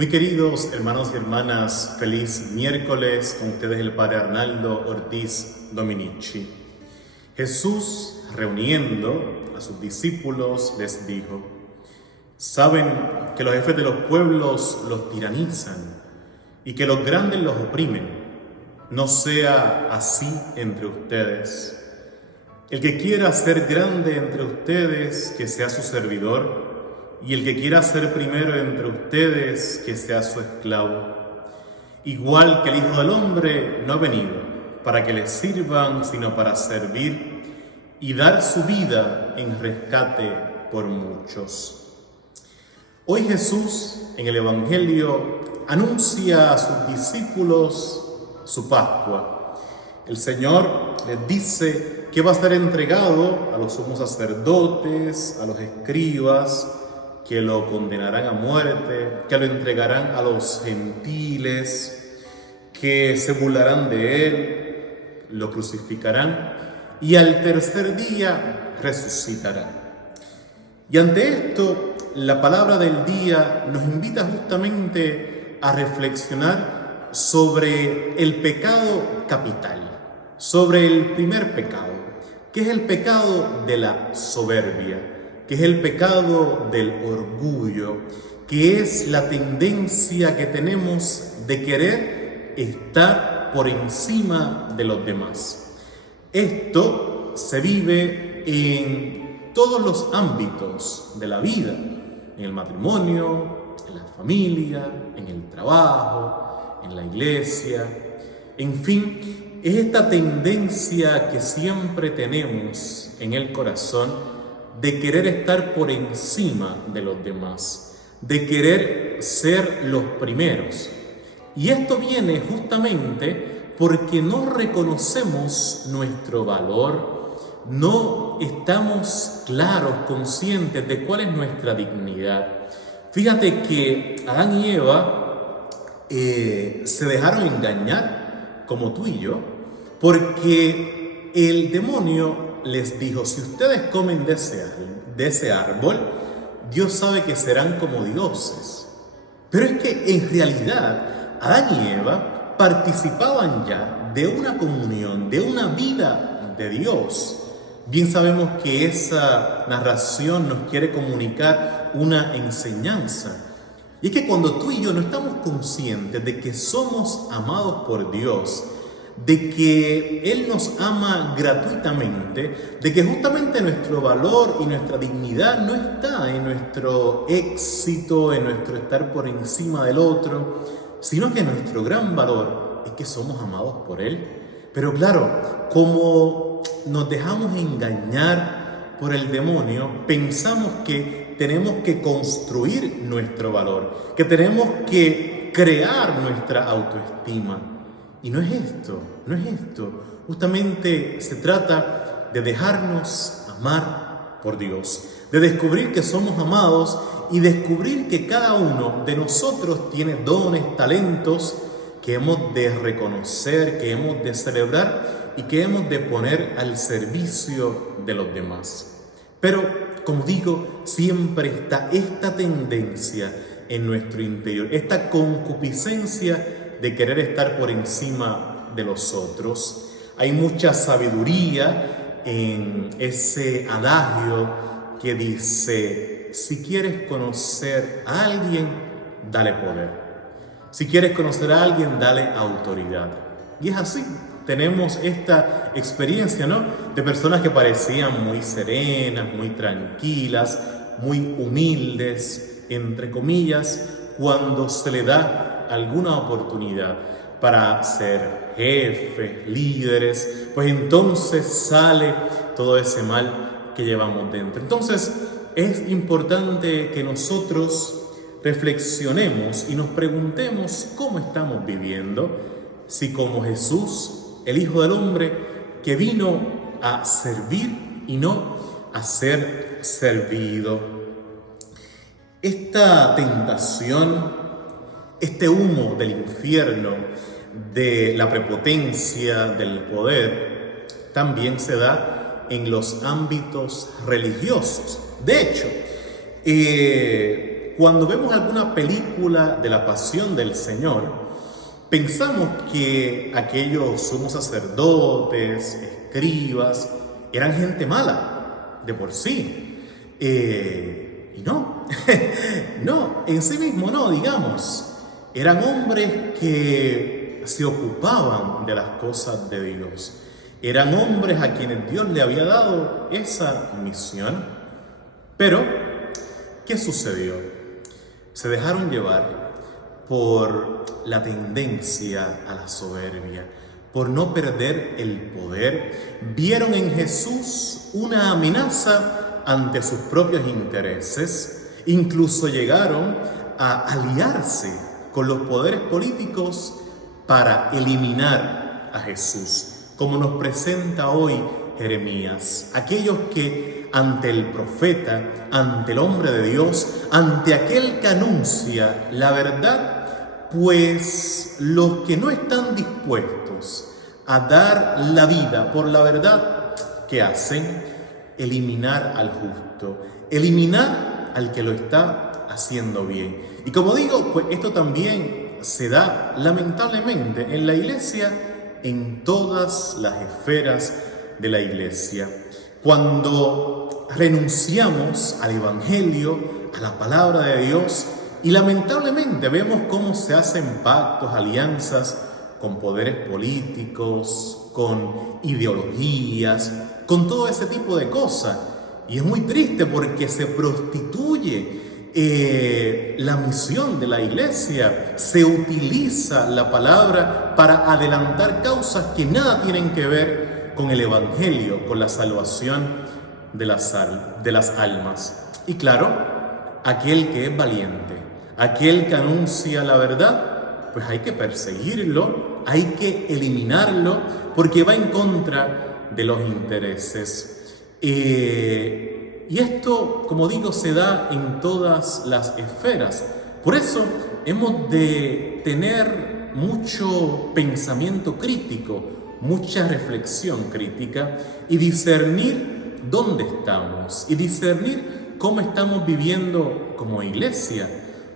Muy queridos hermanos y hermanas, feliz miércoles, con ustedes el Padre Arnaldo Ortiz Dominici. Jesús, reuniendo a sus discípulos, les dijo: saben que los jefes de los pueblos los tiranizan y que los grandes los oprimen. No sea así entre ustedes. El que quiera ser grande entre ustedes, que sea su servidor, y el que quiera ser primero entre ustedes, que sea su esclavo. Igual que el Hijo del Hombre no ha venido para que les sirvan, sino para servir y dar su vida en rescate por muchos. Hoy Jesús, en el Evangelio, anuncia a sus discípulos su Pascua. El Señor les dice que va a ser entregado a los sumos sacerdotes, a los escribas, que lo condenarán a muerte, que lo entregarán a los gentiles, que se burlarán de él, lo crucificarán y al tercer día resucitará. Y ante esto, la palabra del día nos invita justamente a reflexionar sobre el pecado capital, sobre el primer pecado, que es el pecado de la soberbia, que es el pecado del orgullo, que es la tendencia que tenemos de querer estar por encima de los demás. Esto se vive en todos los ámbitos de la vida, en el matrimonio, en la familia, en el trabajo, en la iglesia, en fin, es esta tendencia que siempre tenemos en el corazón de querer estar por encima de los demás, de querer ser los primeros. Y esto viene justamente porque no reconocemos nuestro valor, no estamos claros, conscientes de cuál es nuestra dignidad. Fíjate que Adán y Eva se dejaron engañar, como tú y yo, porque el demonio les dijo: si ustedes comen de ese árbol, Dios sabe que serán como dioses. Pero es que en realidad Adán y Eva participaban ya de una comunión, de una vida de Dios. Bien sabemos que esa narración nos quiere comunicar una enseñanza. Y es que cuando tú y yo no estamos conscientes de que somos amados por Dios, de que Él nos ama gratuitamente, de que justamente nuestro valor y nuestra dignidad no está en nuestro éxito, en nuestro estar por encima del otro, sino que nuestro gran valor es que somos amados por Él. Pero claro, como nos dejamos engañar por el demonio, pensamos que tenemos que construir nuestro valor, que tenemos que crear nuestra autoestima. Y no es esto. Justamente se trata de dejarnos amar por Dios, de descubrir que somos amados y descubrir que cada uno de nosotros tiene dones, talentos que hemos de reconocer, que hemos de celebrar y que hemos de poner al servicio de los demás. Pero, como digo, siempre está esta tendencia en nuestro interior, esta concupiscencia de querer estar por encima de los otros. Hay mucha sabiduría en ese adagio que dice: si quieres conocer a alguien, dale poder. Si quieres conocer a alguien, dale autoridad. Y es así. Tenemos esta experiencia, ¿no?, de personas que parecían muy serenas, muy tranquilas, muy humildes, entre comillas, cuando se le da alguna oportunidad para ser jefes, líderes, pues entonces sale todo ese mal que llevamos dentro. Entonces es importante que nosotros reflexionemos y nos preguntemos cómo estamos viviendo, si como Jesús, el Hijo del Hombre, que vino a servir y no a ser servido. Esta tentación, este humo del infierno, de la prepotencia, del poder, también se da en los ámbitos religiosos. De hecho, cuando vemos alguna película de la Pasión del Señor, pensamos que aquellos sumos sacerdotes, escribas, eran gente mala, de por sí. Y no, no, en sí mismo no, digamos. Eran hombres que se ocupaban de las cosas de Dios. Eran hombres a quienes Dios le había dado esa misión. Pero, ¿qué sucedió? Se dejaron llevar por la tendencia a la soberbia, por no perder el poder. Vieron en Jesús una amenaza ante sus propios intereses. Incluso llegaron a aliarse con los poderes políticos para eliminar a Jesús, como nos presenta hoy Jeremías. Aquellos que ante el profeta, ante el hombre de Dios, ante aquel que anuncia la verdad, pues los que no están dispuestos a dar la vida por la verdad, ¿qué hacen? Eliminar al justo, eliminar al que lo está haciendo bien. Y como digo, pues esto también se da lamentablemente en la iglesia, en todas las esferas de la iglesia. Cuando renunciamos al Evangelio, a la palabra de Dios, y lamentablemente vemos cómo se hacen pactos, alianzas con poderes políticos, con ideologías, con todo ese tipo de cosas. Y es muy triste porque se prostituye la misión de la iglesia, se utiliza la palabra para adelantar causas que nada tienen que ver con el Evangelio, con la salvación de las almas. Y claro, aquel que es valiente, aquel que anuncia la verdad, pues hay que perseguirlo, hay que eliminarlo, porque va en contra de los intereses. Y esto, como digo, se da en todas las esferas. Por eso hemos de tener mucho pensamiento crítico, mucha reflexión crítica y discernir dónde estamos y discernir cómo estamos viviendo como iglesia.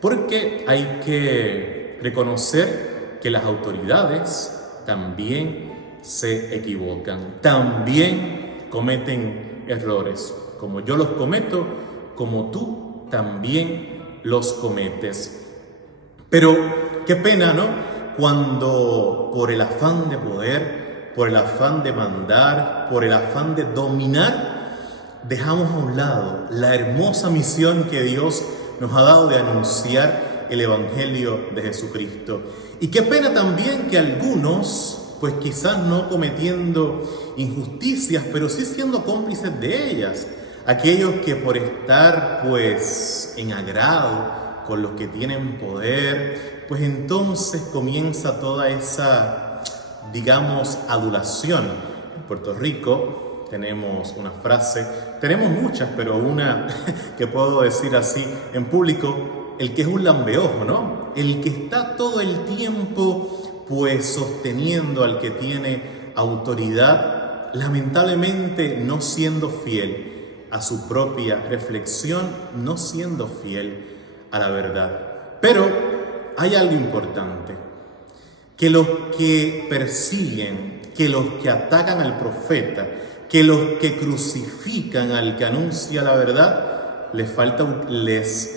Porque hay que reconocer que las autoridades también se equivocan, también cometen errores. Como yo los cometo, como tú también los cometes. Pero qué pena, ¿no? Cuando por el afán de poder, por el afán de mandar, por el afán de dominar, dejamos a un lado la hermosa misión que Dios nos ha dado de anunciar el Evangelio de Jesucristo. Y qué pena también que algunos, pues quizás no cometiendo injusticias, pero sí siendo cómplices de ellas, aquellos que por estar pues en agrado con los que tienen poder, pues entonces comienza toda esa, digamos, adulación. En Puerto Rico tenemos una frase, tenemos muchas, pero una que puedo decir así en público: el que es un lambeojo, ¿no? El que está todo el tiempo pues sosteniendo al que tiene autoridad, lamentablemente no siendo fiel a su propia reflexión, no siendo fiel a la verdad. Pero hay algo importante, que los que persiguen, que los que atacan al profeta, que los que crucifican al que anuncia la verdad, les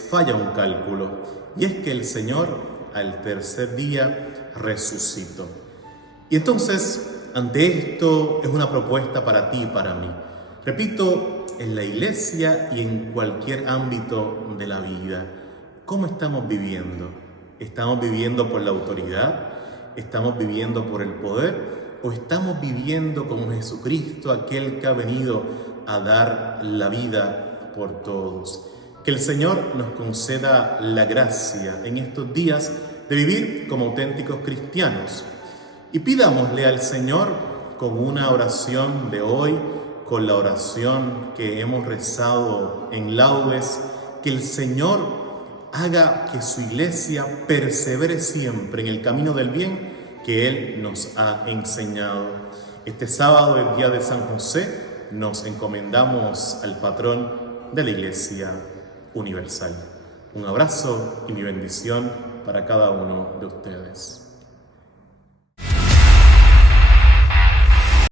falla un cálculo, y es que el Señor al tercer día resucitó. Y entonces, ante esto es una propuesta para ti y para mí. Repito, en la iglesia y en cualquier ámbito de la vida, ¿cómo estamos viviendo? ¿Estamos viviendo por la autoridad? ¿Estamos viviendo por el poder? ¿O estamos viviendo como Jesucristo, aquel que ha venido a dar la vida por todos? Que el Señor nos conceda la gracia en estos días de vivir como auténticos cristianos. Y pidámosle al Señor con una oración de hoy, con la oración que hemos rezado en laudes, que el Señor haga que su iglesia persevere siempre en el camino del bien que Él nos ha enseñado. Este sábado, el día de San José, nos encomendamos al patrón de la Iglesia Universal. Un abrazo y mi bendición para cada uno de ustedes.